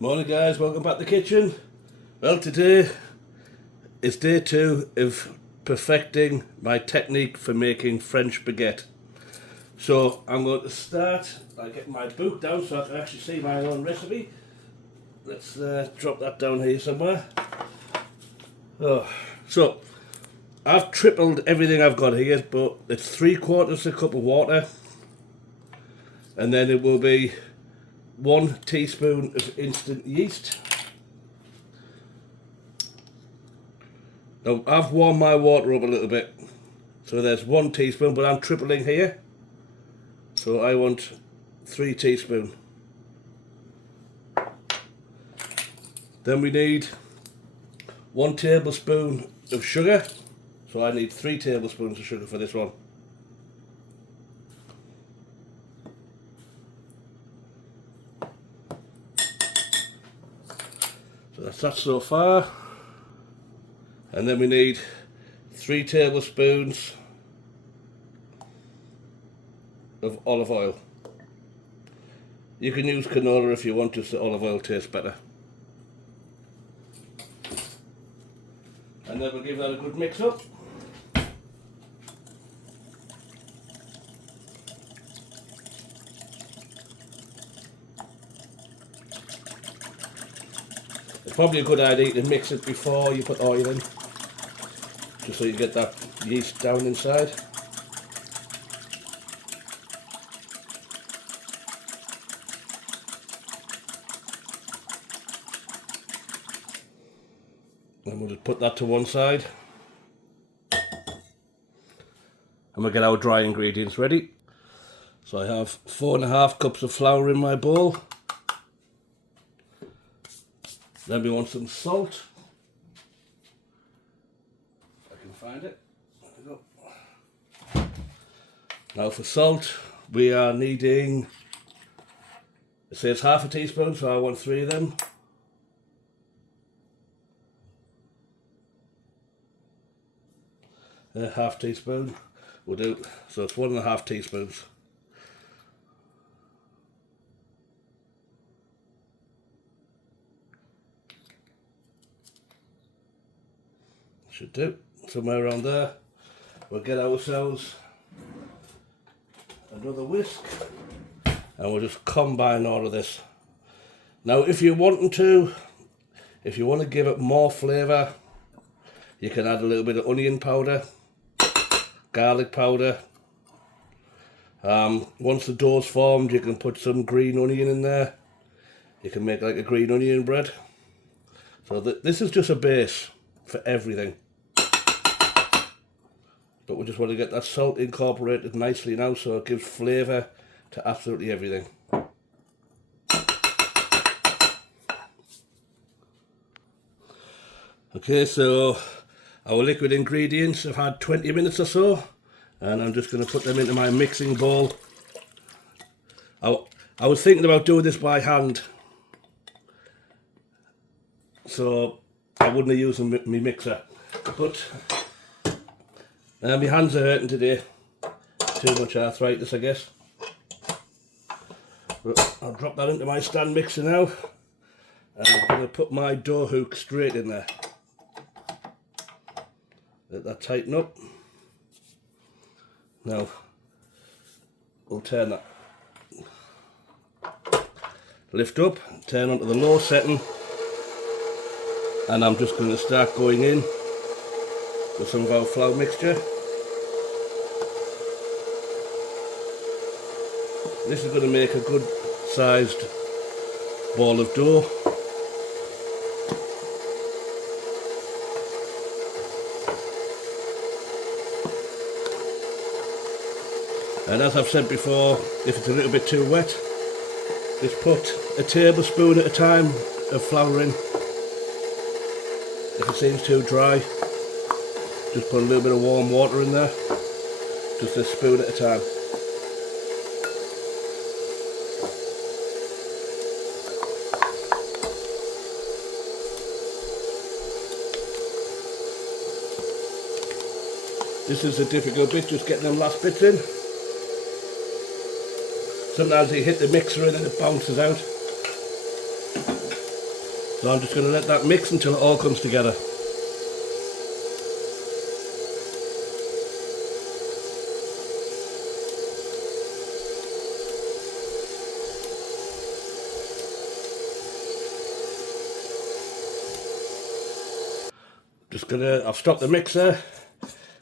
Morning guys, welcome back to the kitchen. Well, today is day 2 of perfecting my technique for making French baguette. So I'm going to start by getting my book down so I can actually see my own recipe. Let's drop that down here somewhere. So I've tripled everything I've got here, but it's 3/4 cup of water, and then it will be 1 teaspoon of instant yeast. Now I've warmed my water up a little bit, so there's 1 teaspoon, but I'm tripling here, so I want 3 teaspoons. Then we need 1 tablespoon of sugar, so I need 3 tablespoons of sugar for this one. So that's that so far. And then we need 3 tablespoons of olive oil. You can use canola if you want, just the olive oil tastes better. And then we'll give that a good mix up. It's probably a good idea to mix it before you put oil in, just so you get that yeast down inside. And we'll just put that to one side. And we'll get our dry ingredients ready. So I have 4.5 cups of flour in my bowl. Then we want some salt. If I can find it. There we go. Now for salt, we are needing, it says 1/2 teaspoon, so I want 3 of them. A 1/2 teaspoon will do, so it's 1.5 teaspoons. Should do, somewhere around there. We'll get ourselves another whisk and we'll just combine all of this. Now if you want to give it more flavour, you can add a little bit of onion powder, garlic powder. Once the dough's formed, you can put some green onion in there. You can make like a green onion bread. So this is just a base for everything. But we just want to get that salt incorporated nicely now, so it gives flavour to absolutely everything. Okay, so our liquid ingredients have had 20 minutes or so, and I'm just going to put them into my mixing bowl. I was thinking about doing this by hand, so I wouldn't have used my mixer, but my hands are hurting today. Too much arthritis, I guess. But I'll drop that into my stand mixer now, and I'm going to put my dough hook straight in there. Let that tighten up. Now we'll turn that, lift up, turn onto the low setting, and I'm just going to start going in with some of our flour mixture. This is going to make a good sized ball of dough. And as I've said before, if it's a little bit too wet, just put a tablespoon at a time of flour in. If it seems too dry, just put a little bit of warm water in there, just a spoon at a time. This is a difficult bit, just getting them last bits in. Sometimes you hit the mixer and then it bounces out. So I'm just going to let that mix until it all comes together. I've stopped the mixer.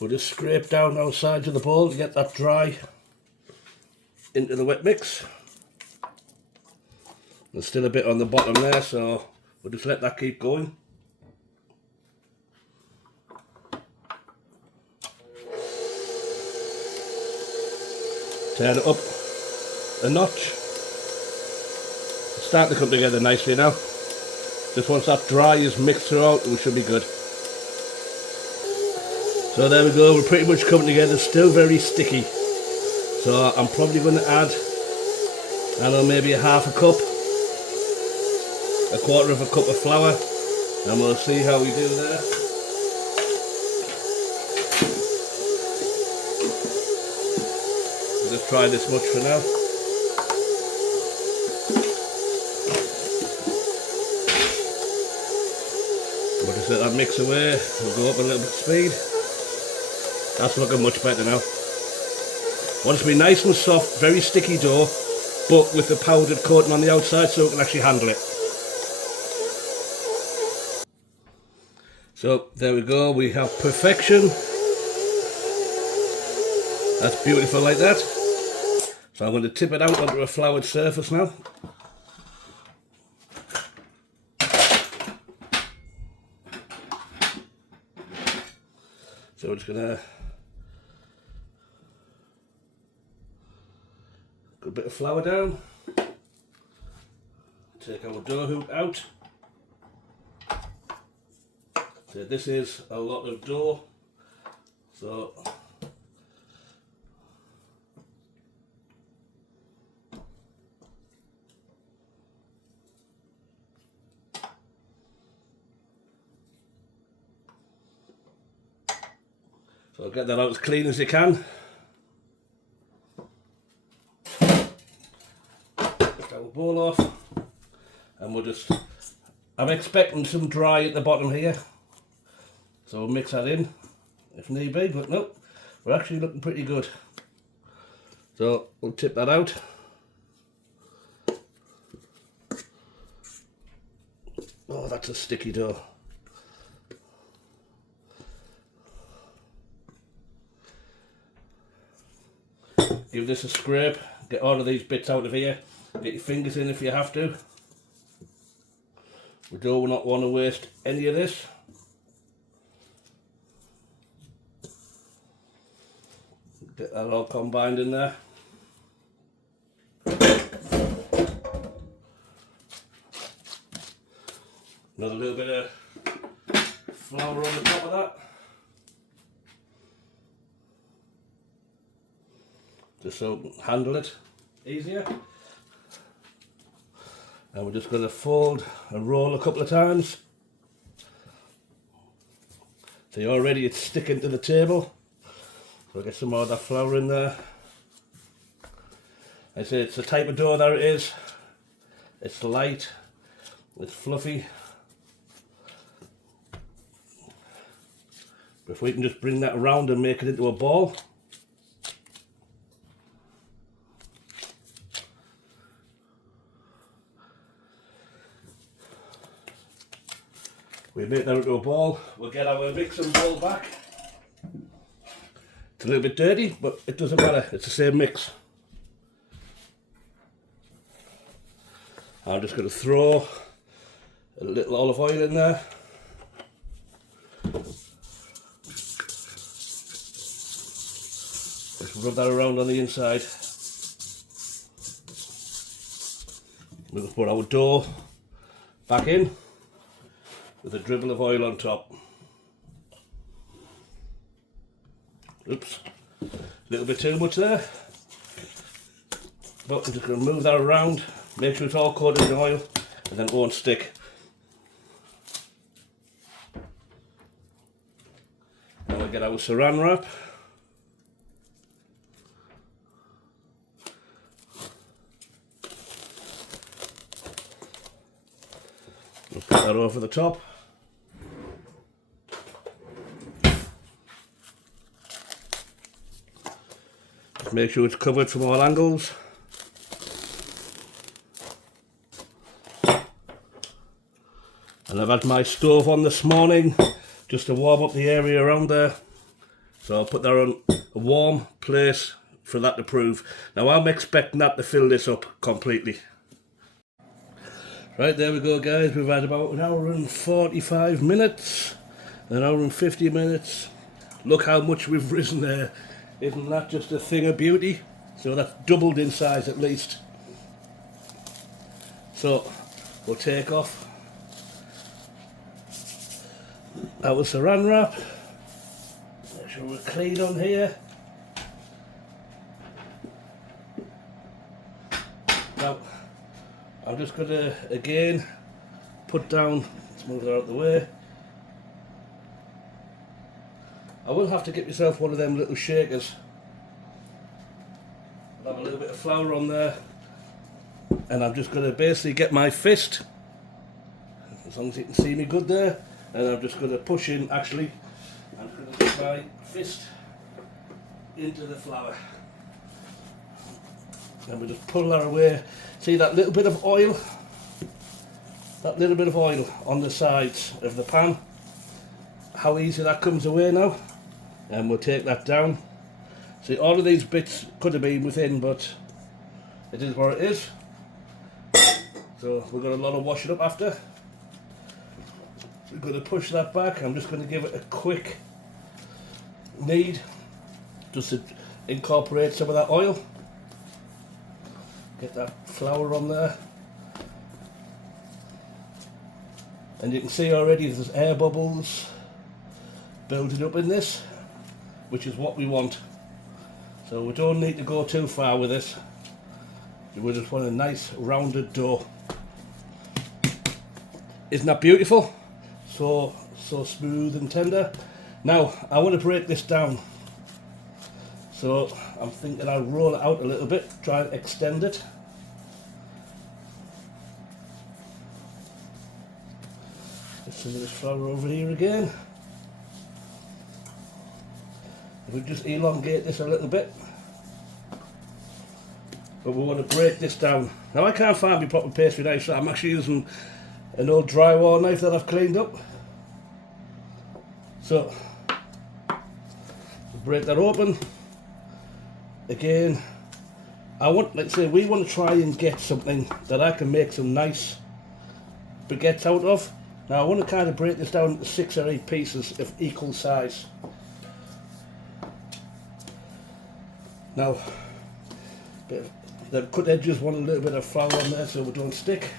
We'll just scrape down those sides of the bowl to get that dry into the wet mix. There's still a bit on the bottom there, so we'll just let that keep going. Turn it up a notch. It's starting to come together nicely now. Just once that dry is mixed throughout, we should be good. So there we go, we're pretty much coming together, still very sticky. So I'm probably going to add, I don't know, maybe a half a cup, a quarter of a cup of flour, and we'll see how we do there. We'll just try this much for now. We'll just let that mix away, we'll go up a little bit of speed. That's looking much better now. Want it to be nice and soft, very sticky dough, but with the powdered coating on the outside so it can actually handle it. So there we go, we have perfection. That's beautiful like that. So I'm going to tip it out onto a floured surface now. So we're just going to put a bit of flour down, take our dough hoop out. So this is a lot of dough, so get that out as clean as you can. Lift our bowl off, and we'll just, I'm expecting some dry at the bottom here, so we'll mix that in if need be, but no, we're actually looking pretty good. So we'll tip that out. Oh, that's a sticky dough. Give this a scrape, get all of these bits out of here, get your fingers in if you have to. We do not want to waste any of this. Get that all combined in there. Another little bit of flour on the top of that. Just so we can handle it easier. And we're just going to fold and roll a couple of times. See, already it's sticking to the table. So I'll get some more of that flour in there. I say it's the type of dough that it is. It's light, it's fluffy. But if we can just bring that around and make it into a ball. We make that into a ball, we'll get our mixing bowl back. It's a little bit dirty, but it doesn't matter, it's the same mix. I'm just going to throw a little olive oil in there. Just rub that around on the inside. We'll put our dough back in with a dribble of oil on top. Oops, a little bit too much there. But I'm just going to move that around, make sure it's all coated in oil, and then it won't stick. And we'll get our saran wrap. Put that over the top. Just make sure it's covered from all angles. And I've had my stove on this morning just to warm up the area around there. So I'll put that on a warm place for that to prove. Now I'm expecting that to fill this up completely. Right, there we go guys, we've had about an hour and 45 minutes, an hour and 50 minutes. Look how much we've risen there. Isn't that just a thing of beauty? So that's doubled in size at least. So we'll take off our saran wrap. Make sure we're clean on here. Now I'm just going to again put down, let's move that out of the way. I will have to get myself one of them little shakers. I'll have a little bit of flour on there, and I'm just going to basically get my fist, as long as you can see me good there, and I'm just going to push in, actually, I'm going to get my fist into the flour. And we just pull that away. See that little bit of oil? That little bit of oil on the sides of the pan. How easy that comes away now. And we'll take that down. See, all of these bits could have been within, but it is what it is. So we've got a lot of washing up after. We're going to push that back. I'm just going to give it a quick knead just to incorporate some of that oil. Get that flour on there. And you can see already there's air bubbles building up in this, which is what we want. So we don't need to go too far with this. We just want a nice rounded dough. Isn't that beautiful? So smooth and tender. Now I want to break this down. So I'm thinking I'll roll it out a little bit, try and extend it. Get some of this flour over here again. If we just elongate this a little bit. But we want to break this down. Now I can't find my proper pastry knife, so I'm actually using an old drywall knife that I've cleaned up. So break that open. Again, I want, like I say, we want to try and get something that I can make some nice baguettes out of. Now I want to kind of break this down into 6 or 8 pieces of equal size. Now, the cut edges want a little bit of flour on there so we don't stick.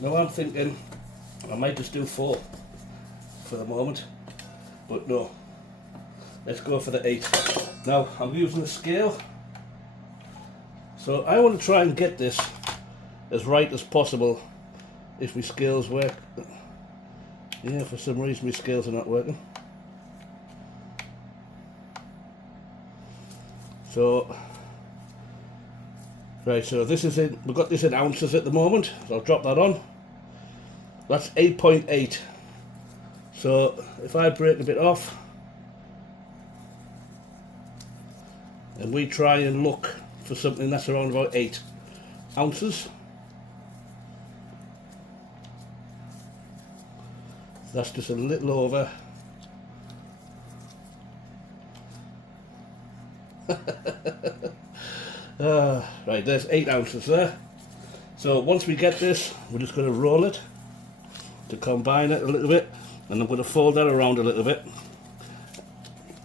Now I'm thinking I might just do 4 for the moment, but no, let's go for the 8. Now I'm using a scale, so I want to try and get this as right as possible if my scales work. Yeah, for some reason my scales are not working. So, right, so this is in, we've got this in ounces at the moment, so I'll drop that on. That's 8.8. So if I break a bit off, and we try and look for something that's around about 8 ounces. That's just a little over. Right, there's 8 ounces there. So once we get this, we're just going to roll it to combine it a little bit, and I'm going to fold that around a little bit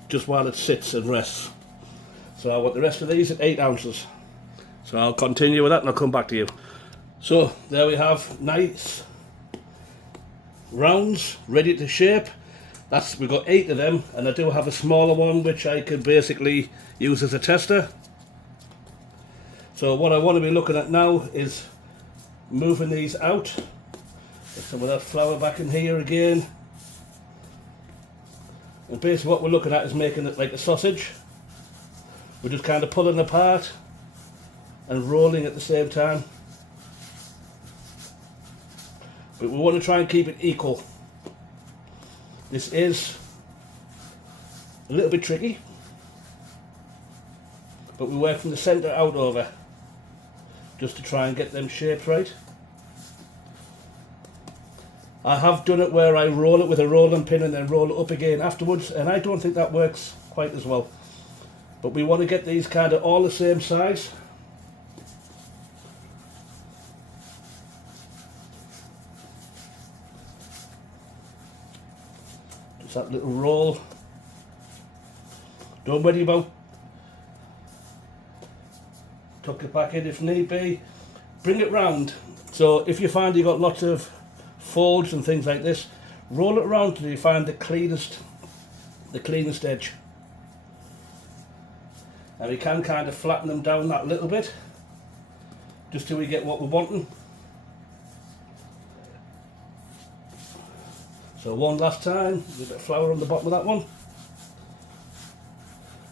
just while it sits and rests. So I want the rest of these at 8 ounces. So I'll continue with that and I'll come back to you. So there we have nice rounds ready to shape. We've got 8 of them, and I do have a smaller one which I could basically use as a tester. So what I want to be looking at now is moving these out. Get some of that flour back in here again. And basically what we're looking at is making it like a sausage. We're just kind of pulling apart and rolling at the same time. but we want to try and keep it equal. This is a little bit tricky, but we work from the centre out over just to try and get them shapes right. I have done it where I roll it with a rolling pin and then roll it up again afterwards, and I don't think that works quite as well. But we want to get these kind of all the same size. Just that little roll. Don't worry about tuck it back in if need be. Bring it round. So if you find you've got lots of folds and things like this, roll it around till you find the cleanest edge. And we can kind of flatten them down that little bit, just till we get what we're wanting. So one last time, a bit of flour on the bottom of that one.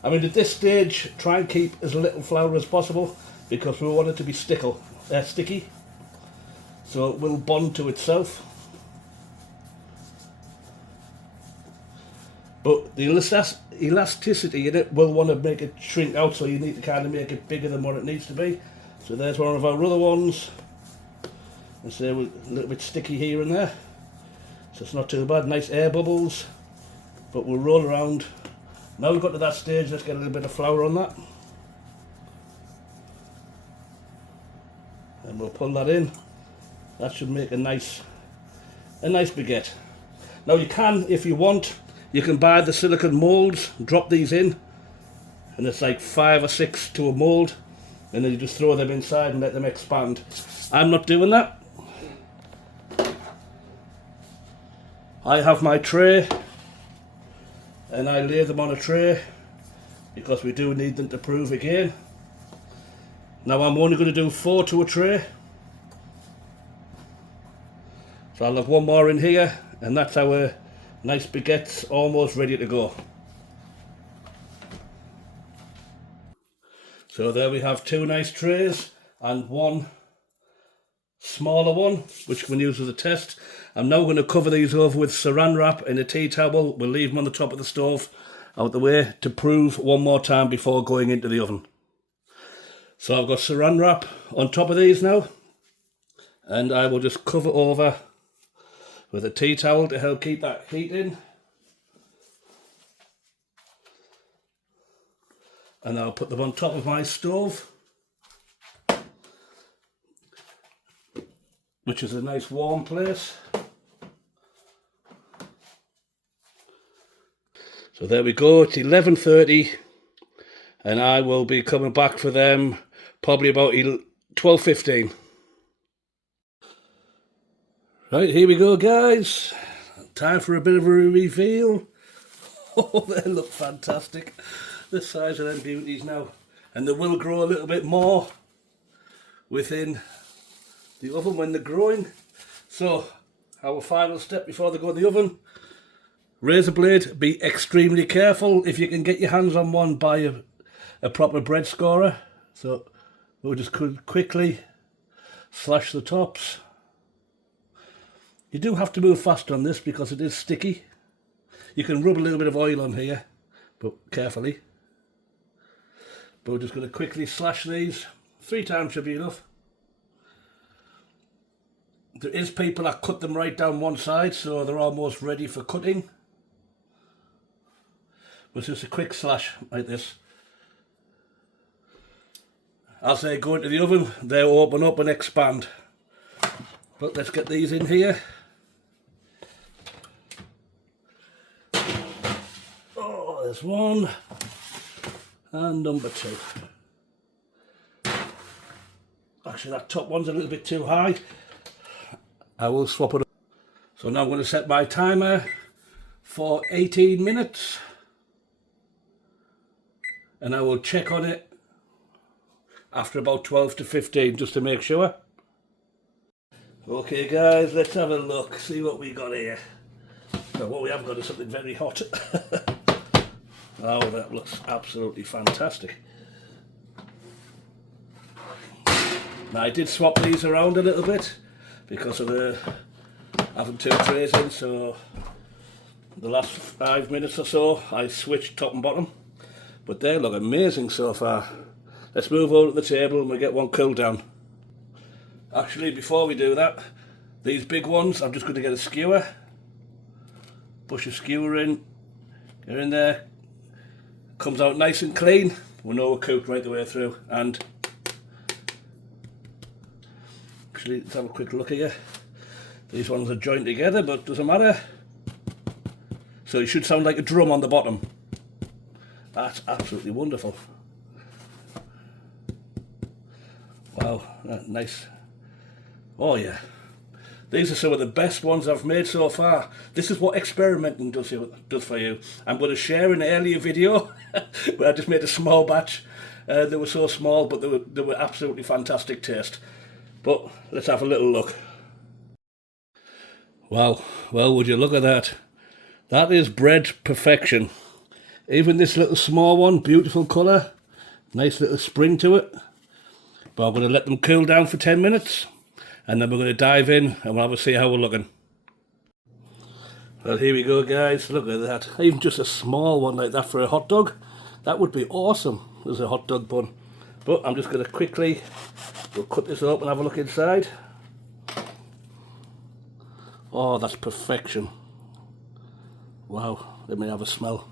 I mean, at this stage, try and keep as little flour as possible because we want it to be sticky, so it will bond to itself. But the elasticity in it will want to make it shrink out, so you need to kind of make it bigger than what it needs to be. So there's one of our other ones. And so we're a little bit sticky here and there. So it's not too bad, nice air bubbles. But we'll roll around. Now we've got to that stage, let's get a little bit of flour on that. And we'll pull that in. That should make a nice baguette. Now you can, if you want, you can buy the silicone moulds, drop these in, and it's like 5 or 6 to a mould, and then you just throw them inside and let them expand. I'm not doing that. I have my tray, and I lay them on a tray, because we do need them to prove again. Now I'm only going to do 4 to a tray. So I'll have one more in here, and that's our nice baguettes almost ready to go. So there we have 2 nice trays and 1 smaller one, which we can use as a test. I'm now going to cover these over with saran wrap and a tea towel. We'll leave them on the top of the stove out the way to prove one more time before going into the oven. So I've got saran wrap on top of these now, and I will just cover over with a tea towel to help keep that heat in. And I'll put them on top of my stove, which is a nice warm place. So there we go, it's 11:30, and I will be coming back for them probably about 12:15. Right, here we go guys, time for a bit of a reveal. Oh, they look fantastic, the size of them beauties now, and they will grow a little bit more within the oven when they're growing. So our final step before they go in the oven, razor blade. Be extremely careful. If you can get your hands on one, buy a proper bread scorer. So we'll just quickly slash the tops. You do have to move fast on this because it is sticky. You can rub a little bit of oil on here, but carefully. But we're just going to quickly slash these. 3 times should be enough. There is people that cut them right down one side, so they're almost ready for cutting. But it's just a quick slash like this. As they go into the oven, they open up and expand. But let's get these in here. Oh, there's one. And number 2. Actually, that top one's a little bit too high. I will swap it up. So now I'm going to set my timer for 18 minutes. And I will check on it after about 12 to 15 just to make sure. Okay guys, let's have a look, see what we got here. Well, what we have got is something very hot. Oh, that looks absolutely fantastic. Now I did swap these around a little bit because of the having 2 trays in, so the last 5 minutes or so I switched top and bottom, but they look amazing so far. Let's move over to the table and we'll get one cooled down. Actually, before we do that, these big ones, I'm just going to get a skewer, push a skewer in, get in there, comes out nice and clean. We know we're cooked right the way through. And actually, let's have a quick look here. These ones are joined together, but doesn't matter. So it should sound like a drum on the bottom. That's absolutely wonderful. Wow, nice. Oh yeah. These are some of the best ones I've made so far. This is what experimenting does for you. I'm going to share an earlier video where I just made a small batch. They were so small, but they were absolutely fantastic taste. But let's have a little look. Wow, well, would you look at that? That is bread perfection. Even this little small one, beautiful colour. Nice little spring to it. But I'm going to let them cool down for 10 minutes. And then we're going to dive in and we'll have a see how we're looking. Well, here we go, guys. Look at that. Even just a small one like that for a hot dog. That would be awesome as a hot dog bun. But I'm just going to quickly, we'll cut this up and have a look inside. Oh, that's perfection. Wow, let me have a smell.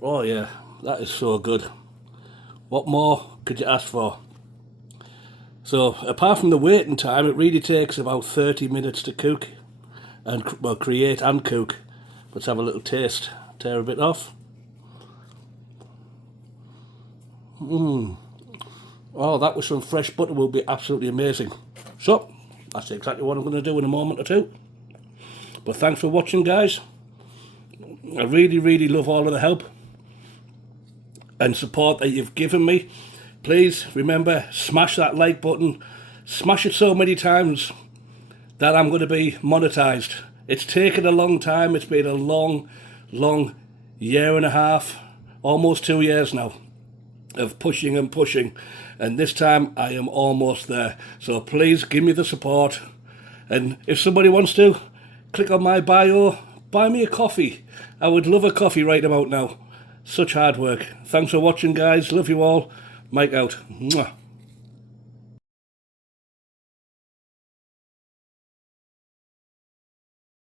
Oh yeah, that is so good. What more could you ask for? So, apart from the waiting time, it really takes about 30 minutes to cook, and well, create and cook. Let's have a little taste. Tear a bit off. Oh, that with some fresh butter will be absolutely amazing. So, that's exactly what I'm going to do in a moment or two. But thanks for watching, guys. I really love all of the help and support that you've given me. Please remember, smash that like button. Smash it so many times that I'm going to be monetized. It's taken a long time. It's been a long year and a half, almost 2 years now, of pushing and pushing. And this time I am almost there. So please give me the support. And if somebody wants to, click on my bio, buy me a coffee. I would love a coffee right about now. Such hard work. Thanks for watching, guys. Love you all. Mike out. Mwah.